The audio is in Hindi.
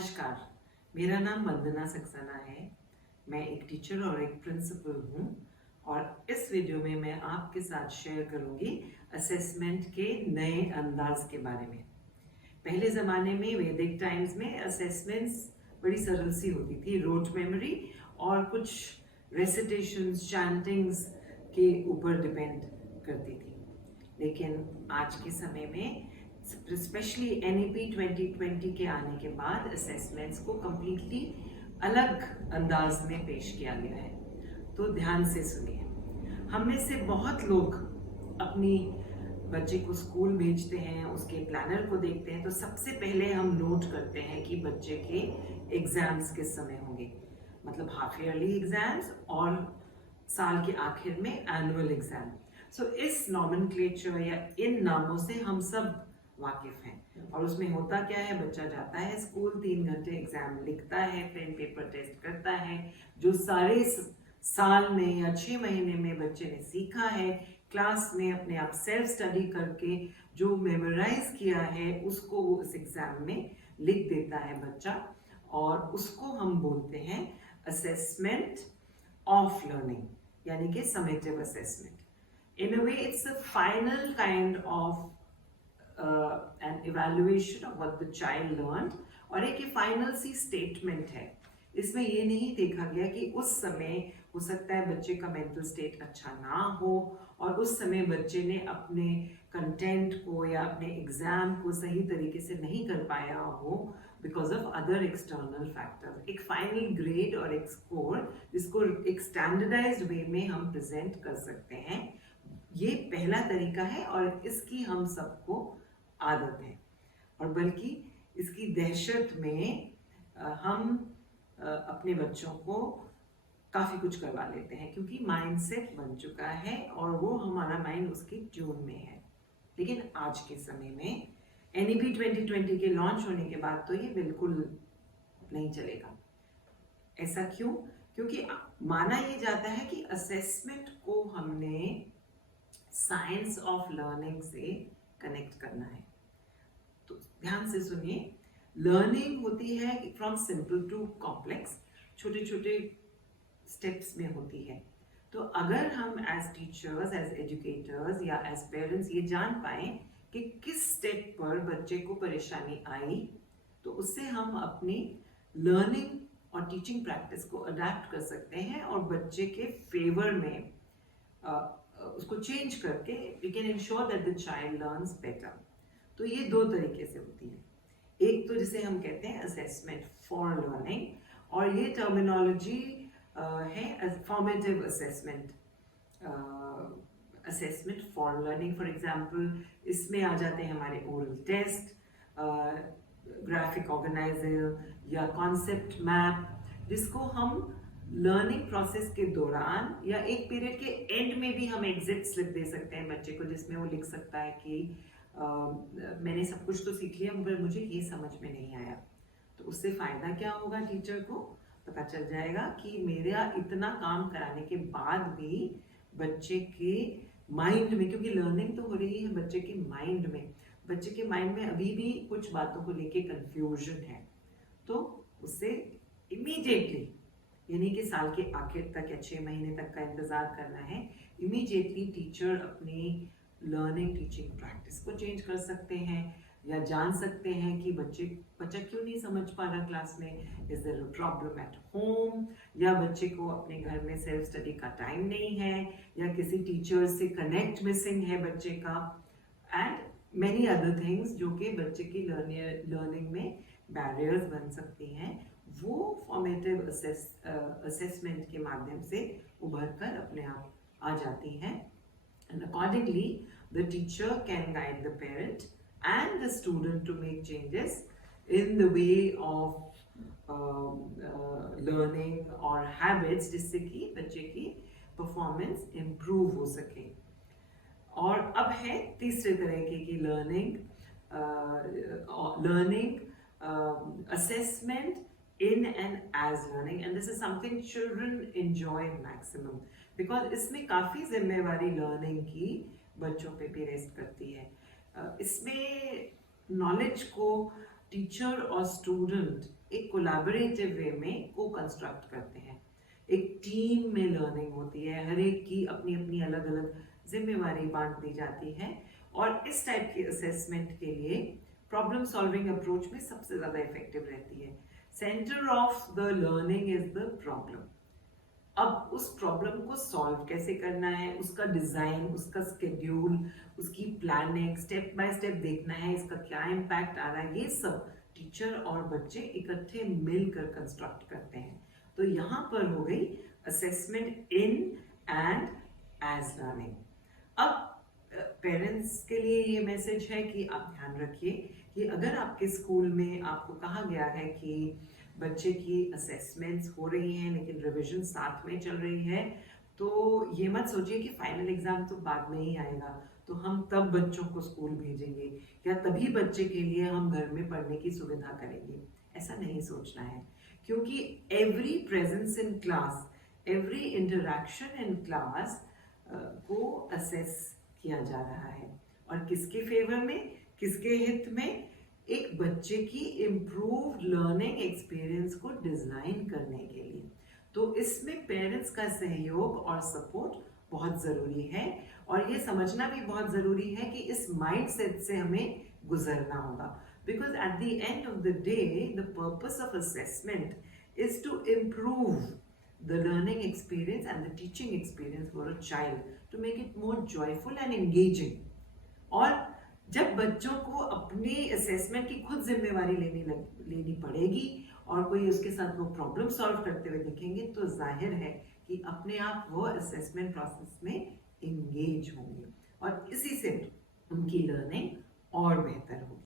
नमस्कार, मेरा नाम वंदना सक्सेना है। मैं एक टीचर और एक प्रिंसिपल हूँ और इस वीडियो में मैं आपके साथ शेयर करूँगी असेसमेंट के नए अंदाज के बारे में। पहले ज़माने में वैदिक टाइम्स में असेसमेंट्स बड़ी सरल सी होती थी, रोट मेमोरी और कुछ रेसिटेशंस, चैंटिंग्स के ऊपर डिपेंड करती थी। लेकिन आज के समय में स्पेशली NEP 2020 के आने के बाद असेसमेंट्स को कम्प्लीटली अलग अंदाज में पेश किया गया है। तो ध्यान से सुनिए। हम में से बहुत लोग अपनी बच्चे को स्कूल भेजते हैं, उसके प्लानर को देखते हैं तो सबसे पहले हम नोट करते हैं कि बच्चे के एग्जाम्स किस समय होंगे, मतलब हाफ ईयरली एग्जाम्स और साल के आखिर में एनुअल एग्जाम। सो इस नॉमेनक्लेचर या इन नामों से हम सब वाकिफ हैं। और उसमें होता क्या है, बच्चा जाता है स्कूल, 3 घंटे एग्जाम लिखता है, पेन पेपर टेस्ट करता है, जो सारे साल में या 6 महीने में बच्चे ने सीखा है, क्लास में अपने आप सेल्फ स्टडी करके जो मेमोराइज किया है उसको वो इस एग्जाम में लिख देता है बच्चा, और उसको हम बोलते हैं असेसमेंट ऑफ लर्निंग, यानी कि summative assessment. In a way it's a final kind of an evaluation of what the child learned, और एक फाइनल सी स्टेटमेंट है। इसमें ये नहीं देखा गया कि उस समय हो सकता है बच्चे का मेंटल स्टेट अच्छा ना हो और उस समय बच्चे ने अपने कंटेंट को या अपने एग्जाम को सही तरीके से नहीं कर पाया हो because of other external factors. एक फाइनल ग्रेड और एक स्कोर जिसको एक स्टैंडर्डाइज्ड वे में हम प्रेजेंट कर सकते हैं, ये पहला तरीका है और इसकी हम सबको आदत है। और बल्कि इसकी दहशत में हम अपने बच्चों को काफ़ी कुछ करवा लेते हैं क्योंकि माइंडसेट बन चुका है और वो हमारा माइंड उसके ट्यून में है। लेकिन आज के समय में NEP 2020 के लॉन्च होने के बाद तो ये बिल्कुल नहीं चलेगा। ऐसा क्यों? क्योंकि माना ये जाता है कि असेसमेंट को हमने साइंस ऑफ लर्निंग से कनेक्ट करना है। तो ध्यान से सुनिए, लर्निंग होती है फ्रॉम सिंपल टू कॉम्प्लेक्स, छोटे छोटे स्टेप्स में होती है। तो अगर हम एज टीचर्स, एज एजुकेटर्स या एज पेरेंट्स ये जान पाए कि किस स्टेप पर बच्चे को परेशानी आई, तो उससे हम अपनी लर्निंग और टीचिंग प्रैक्टिस को अडेप्ट कर सकते हैं और बच्चे के फेवर में उसको चेंज करके we can ensure that the child learns better. तो ये 2 तरीके से होती है। एक तो जिसे हम कहते हैं असेसमेंट फॉर लर्निंग, और ये टर्मिनोलॉजी है formative assessment. Assessment for learning for example इसमें आ जाते हैं हमारे ओरल टेस्ट, ग्राफिक ऑर्गेनाइजर या कॉन्सेप्ट मैप, जिसको हम लर्निंग प्रोसेस के दौरान या एक पीरियड के एंड में भी हम एग्जिट स्लिप दे सकते हैं बच्चे को, जिसमें वो लिख सकता है कि मैंने सब कुछ तो सीख लिया मगर मुझे ये समझ में नहीं आया। तो उससे फ़ायदा क्या होगा, टीचर को पता चल जाएगा कि मेरा इतना काम कराने के बाद भी बच्चे के माइंड में, क्योंकि लर्निंग तो हो रही है बच्चे के माइंड में, बच्चे के माइंड में अभी भी कुछ बातों को लेके कंफ्यूजन है, तो उससे इमीडिएटली, यानी कि साल के आखिर तक या 6 महीने तक का इंतज़ार करना है, इमीडिएटली टीचर अपनी लर्निंग टीचिंग प्रैक्टिस को चेंज कर सकते हैं या जान सकते हैं कि बच्चा क्यों नहीं समझ पा रहा क्लास में, is there a problem at home, या बच्चे को अपने घर में सेल्फ स्टडी का टाइम नहीं है, या किसी टीचर से कनेक्ट मिसिंग है बच्चे का, एंड मेनी अदर थिंग्स जो कि बच्चे की लर्निंग में बैरियर्स बन सकती हैं, वो फॉर्मेटिव असेसमेंट के माध्यम से उभर कर अपने आप आ जाती हैं। And accordingly, the teacher can guide the parent and the student to make changes in the way of learning or habits, जिससे कि बच्चे की performance improve हो सके। और अब है तीसरे तरीके की learning assessment in and as learning, and this is something children enjoy maximum because इसमें काफ़ी जिम्मेवारी लर्निंग की बच्चों पे भी रेस्ट करती है। इसमें नॉलेज को टीचर और स्टूडेंट एक कोलैबोरेटिव वे में को कंस्ट्रक्ट करते हैं। एक टीम में लर्निंग होती है, हर एक की अपनी अपनी अलग अलग जिम्मेवारी बांट दी जाती है, और इस टाइप के असेसमेंट के लिए प्रॉब्लम सॉल्विंग अप्रोच में सबसे ज़्यादा इफेक्टिव रहती है। Centre of the learning is the problem. अब उस प्रॉब्लम को सॉल्व कैसे करना है, उसका डिजाइन, उसका स्केड्यूल, उसकी प्लानिंग, स्टेप बाय स्टेप देखना है, इसका क्या इम्पैक्ट आ रहा है, ये सब टीचर और बच्चे इकट्ठे मिलकर कंस्ट्रक्ट करते हैं। तो यहाँ पर हो गई assessment in and as learning. अब पेरेंट्स के लिए ये मैसेज है कि आप ध्यान रखिए कि अगर आपके स्कूल में आपको कहा गया है कि बच्चे की असेसमेंट्स हो रही हैं लेकिन रिवीजन साथ में चल रही है, तो ये मत सोचिए कि फाइनल एग्जाम तो बाद में ही आएगा तो हम तब बच्चों को स्कूल भेजेंगे या तभी बच्चे के लिए हम घर में पढ़ने की सुविधा करेंगे। ऐसा नहीं सोचना है, क्योंकि every presence in class, every interaction in class को असेस किया जा रहा है, और किसके फेवर में, किसके हित में, एक बच्चे की इम्प्रूव्ड लर्निंग एक्सपीरियंस को डिजाइन करने के लिए। तो इसमें पेरेंट्स का सहयोग और सपोर्ट बहुत ज़रूरी है, और ये समझना भी बहुत ज़रूरी है कि इस माइंडसेट से हमें गुजरना होगा, because at the end of the day the purpose of assessment is to improve the learning experience and the teaching experience for a child to make it more joyful and engaging. और जब बच्चों को अपने असेसमेंट की खुद जिम्मेवारी लेनी पड़ेगी और कोई उसके साथ वो प्रॉब्लम सॉल्व करते हुए दिखेंगे, तो जाहिर है कि अपने आप वो असेसमेंट प्रोसेस में एंगेज होंगे और इसी से उनकी लर्निंग और बेहतर होगी।